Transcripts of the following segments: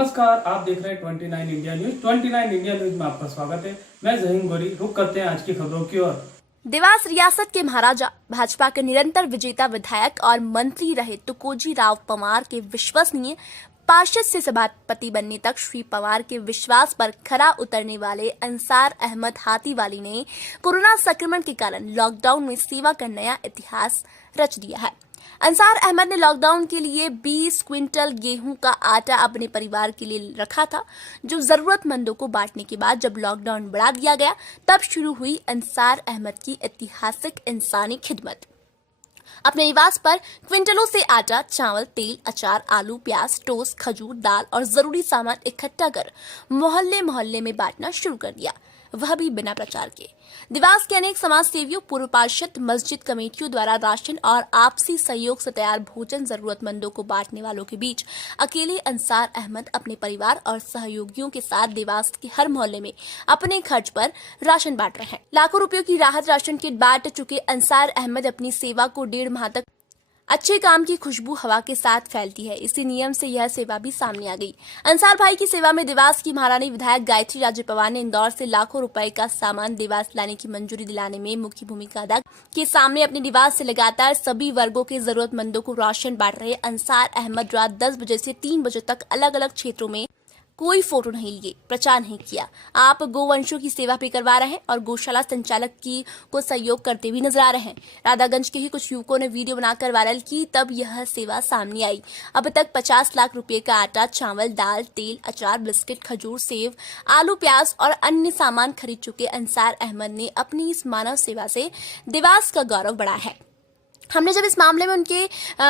नमस्कार, आप देख रहे हैं 29 इंडिया न्यूज। 29 इंडिया न्यूज में आपका स्वागत है। मैं जहीन गोरी। रुक करते हैं आज की खबरों की ओर। देवास रियासत के महाराजा, भाजपा के निरंतर विजेता विधायक और मंत्री रहे तुकोजी राव पवार के विश्वसनीय पार्षद से सभापति बनने तक श्री पवार के विश्वास पर खरा उतरने वाले अंसार अहमद हाथीवाली ने कोरोना संक्रमण के कारण लॉकडाउन में सेवा का नया इतिहास रच दिया है। अंसार अहमद ने लॉकडाउन के लिए 20 क्विंटल गेहूं का आटा अपने परिवार के लिए रखा था, जो जरूरतमंदों को बांटने के बाद जब लॉकडाउन बढ़ा दिया गया तब शुरू हुई अंसार अहमद की ऐतिहासिक इंसानी खिदमत। अपने निवास पर क्विंटलों से आटा, चावल, तेल, अचार, आलू, प्याज, टोस्ट, खजूर, दाल और जरूरी सामान इकट्ठा कर मोहल्ले मोहल्ले में बांटना शुरू कर दिया, वह भी बिना प्रचार के। देवास के अनेक समाज सेवियों, पूर्व पार्षद, मस्जिद कमेटियों द्वारा राशन और आपसी सहयोग से तैयार भोजन जरूरतमंदों को बांटने वालों के बीच अकेले अंसार अहमद अपने परिवार और सहयोगियों के साथ देवास के हर मोहल्ले में अपने खर्च पर राशन बांट रहे हैं। लाखों रुपयों की राहत राशन किट बांट चुके अंसार अहमद अपनी सेवा को 1.5 माह तक अच्छे काम की खुशबू हवा के साथ फैलती है। इसी नियम से यह सेवा भी सामने आ गई। अंसार भाई की सेवा में देवास की महारानी विधायक गायत्री राजे पवार ने इंदौर से लाखों रुपए का सामान देवास लाने की मंजूरी दिलाने में मुख्य भूमिका अदा के सामने अपने निवास से लगातार सभी वर्गों के जरूरतमंदों को राशन बांट रहे अंसार अहमद रात 10 बजे से 3 बजे तक अलग अलग क्षेत्रों में कोई फोटो नहीं लिए, प्रचार नहीं किया। आप गोवंशों की सेवा भी करवा रहे हैं और गौशाला संचालक की को सहयोग करते भी नजर आ रहे हैं। राधागंज के ही कुछ युवकों ने वीडियो बनाकर वायरल की, तब यह सेवा सामने आई। अब तक 50 लाख रुपए का आटा, चावल, दाल, तेल, अचार, बिस्किट, खजूर, सेव, आलू, प्याज और अन्य सामान खरीद चुके अंसार अहमद ने अपनी इस मानव सेवा से देवास का गौरव बढ़ाया है। हमने जब इस मामले में उनके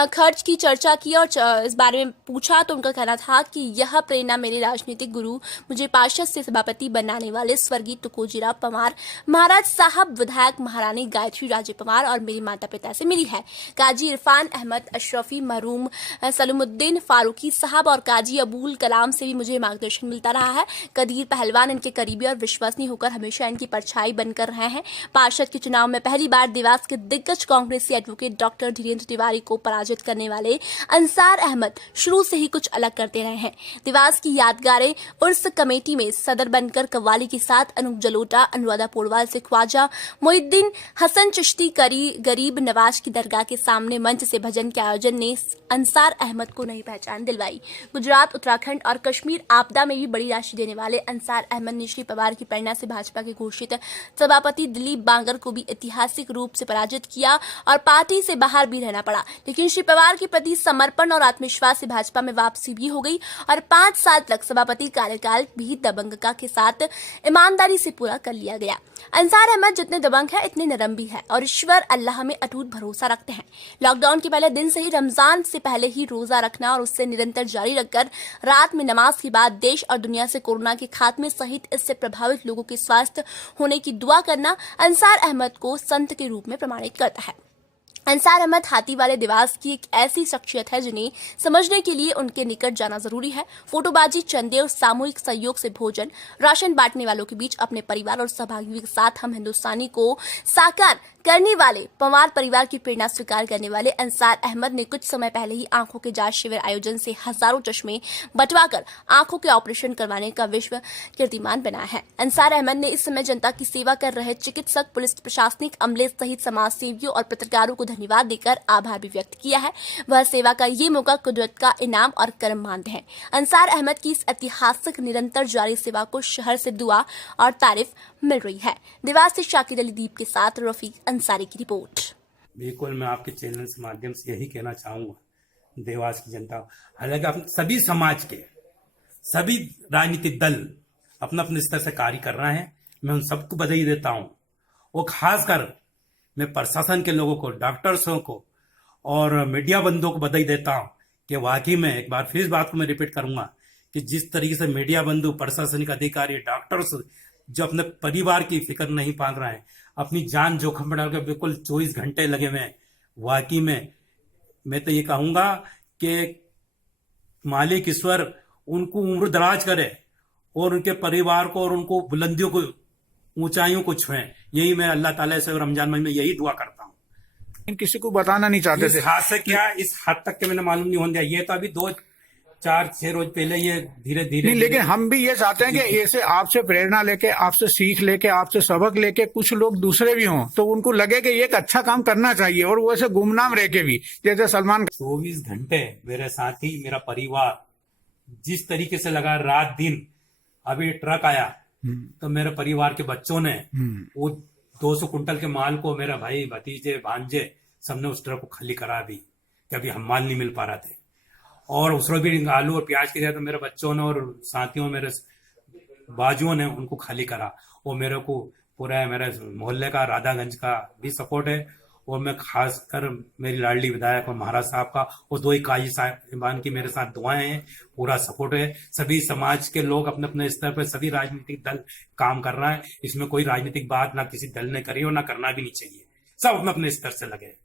खर्च की चर्चा की और इस बारे में पूछा तो उनका कहना था कि यह प्रेरणा मेरे राजनीतिक गुरु, मुझे पार्षद से सभापति बनाने वाले स्वर्गीय तुकोजी राव पवार महाराज साहब, विधायक महारानी गायत्री राजे पवार और मेरे माता पिता से मिली है। काजी इरफान अहमद अशरफी, मरहूम सलीमुद्दीन फारूकी साहब और काजी अबुल कलाम से भी मुझे मार्गदर्शन मिलता रहा है। कदीर पहलवान इनके करीबी और विश्वसनीय होकर हमेशा इनकी परछाई बनकर रहे हैं। पार्षद के चुनाव में पहली बार देवास के दिग्गज कांग्रेसी एडवोकेट डॉक्टर धीरेन्द्र तिवारी को पराजित करने वाले अंसार अहमद शुरू से ही कुछ अलग करते रहे हैं। देवास की यादगारें उर्स कमेटी में सदर बनकर कव्वाली के साथ अनूप जलोटा, अनुराधा पोड़वाल से ख्वाजा मोहिद्दीन हसन चिश्ती, गरीब नवाज की दरगाह के सामने मंच से भजन के आयोजन ने अंसार अहमद को नई पहचान दिलवाई। गुजरात, उत्तराखंड और कश्मीर आपदा में भी बड़ी राशि देने वाले अंसार अहमद ने श्री पवार की प्रेरणा से भाजपा के घोषित सभापति दिलीप बांगर को भी ऐतिहासिक रूप से पराजित किया और पार्टी से बाहर भी रहना पड़ा। लेकिन श्री पवार के प्रति समर्पण और आत्मविश्वास से भाजपा में वापसी भी हो गई और 5 साल तक सभापति कार्यकाल भी दबंगता के साथ ईमानदारी से पूरा कर लिया गया। अंसार अहमद जितने दबंग है इतने नरम भी है और ईश्वर अल्लाह में अटूट भरोसा रखते हैं। लॉकडाउन के पहले दिन से ही रमजान से पहले ही रोजा रखना और उससे निरंतर जारी रखकर रात में नमाज के बाद देश और दुनिया से कोरोना के खात्मे सहित इससे प्रभावित लोगों के स्वास्थ्य होने की दुआ करना अंसार अहमद को संत के रूप में प्रमाणित करता है। अंसार अहमद हाथीवाले देवास की एक ऐसी शख्सियत है जिन्हें समझने के लिए उनके निकट जाना जरूरी है। फोटोबाजी, चंदे और सामूहिक सहयोग से भोजन राशन बांटने वालों के बीच अपने परिवार और सहभागियों के साथ हम हिंदुस्तानी को साकार करने वाले पवार परिवार की प्रेरणा स्वीकार करने वाले अंसार अहमद ने कुछ समय पहले ही आंखों के जांच शिविर आयोजन से हजारों चश्मे बंटवाकर आंखों के ऑपरेशन करवाने का विश्व कीर्तिमान बनाया है। अंसार अहमद ने इस समय जनता की सेवा कर रहे चिकित्सक, पुलिस, प्रशासनिक अमले सहित समाज सेवियों और पत्रकारों को धन्यवाद देकर आभार भी व्यक्त किया है। वह सेवा का ये मौका कुदरत का इनाम और कर्म मानते हैं। अंसार अहमद की इस ऐतिहासिक निरंतर जारी सेवा को शहर से दुआ और तारीफ मिल रही है। देवास से शाकिर अली दीप के साथ रफीक अंसारी की रिपोर्ट। बिल्कुल, मैं आपके चैनल के माध्यम से यही कहना चाहूंगा देवास की जनता, हालांकि आप सभी समाज के सभी राजनीतिक दल अपना अपने स्तर से कार्य कर रहे हैं, मैं उन सबको बधाई देता हूं। और खासकर मैं प्रशासन के लोगों को, डॉक्टर्सों को और मीडिया बंधुओं को बधाई देता हूं कि वाकई में एक बार फिर इस बात को मैं रिपीट करूंगा कि जिस तरीके से मीडिया बंधु, प्रशासनिक अधिकारी, डॉक्टर्स जो अपने परिवार की फिक्र नहीं पाल रहे हैं, अपनी जान जोखिम में डालकर बिल्कुल 24 घंटे लगे हुए हैं, वाकई में मैं तो ये कहूंगा कि मालिक ईश्वर उनको उम्र दराज करे और उनके परिवार को और उनको बुलंदियों को, ऊंचाइयों को छुए। यही मैं अल्लाह ताला से रमजान महीने में यही दुआ करता हूँ। किसी को बताना नहीं चाहते थे। इस हाथ से क्या इस हद तक के मैंने मालूम नहीं होने दिया। ये तो अभी 2 4-6 रोज पहले ये धीरे धीरे नहीं, लेकिन हम भी ये चाहते हैं कि ऐसे आपसे प्रेरणा लेके, आपसे सीख लेके, आपसे सबक लेके कुछ लोग दूसरे भी हों तो उनको लगे कि ये एक अच्छा काम करना चाहिए और वो ऐसे गुमनाम रह के भी, जैसे सलमान 24 घंटे मेरे साथ ही मेरा परिवार जिस तरीके से लगा, रात दिन। अभी ट्रक आया तो मेरे परिवार के बच्चों ने वो 200 कुंटल के माल को, मेरा भाई, भतीजे, भांजे, सबने उस ट्रक को खाली करा दी कि अभी हम माल नहीं मिल पा रहा थे। और उस रोज भी आलू और प्याज के दिया तो मेरे बच्चों ने और साथियों, मेरे बाजुओं ने उनको खाली करा। और मेरे को पूरा मेरे मोहल्ले का, राधागंज का भी सपोर्ट है, और मैं खासकर मेरी लाडली विधायक और महाराज साहब का और 2 काजी साहिबान की मेरे साथ दुआएं हैं, पूरा सपोर्ट है। सभी समाज के लोग अपने अपने स्तर पर, सभी राजनीतिक दल काम कर रहा है। इसमें कोई राजनीतिक बात ना किसी दल ने करी और ना करना भी नहीं चाहिए। सब अपने अपने स्तर से लगे।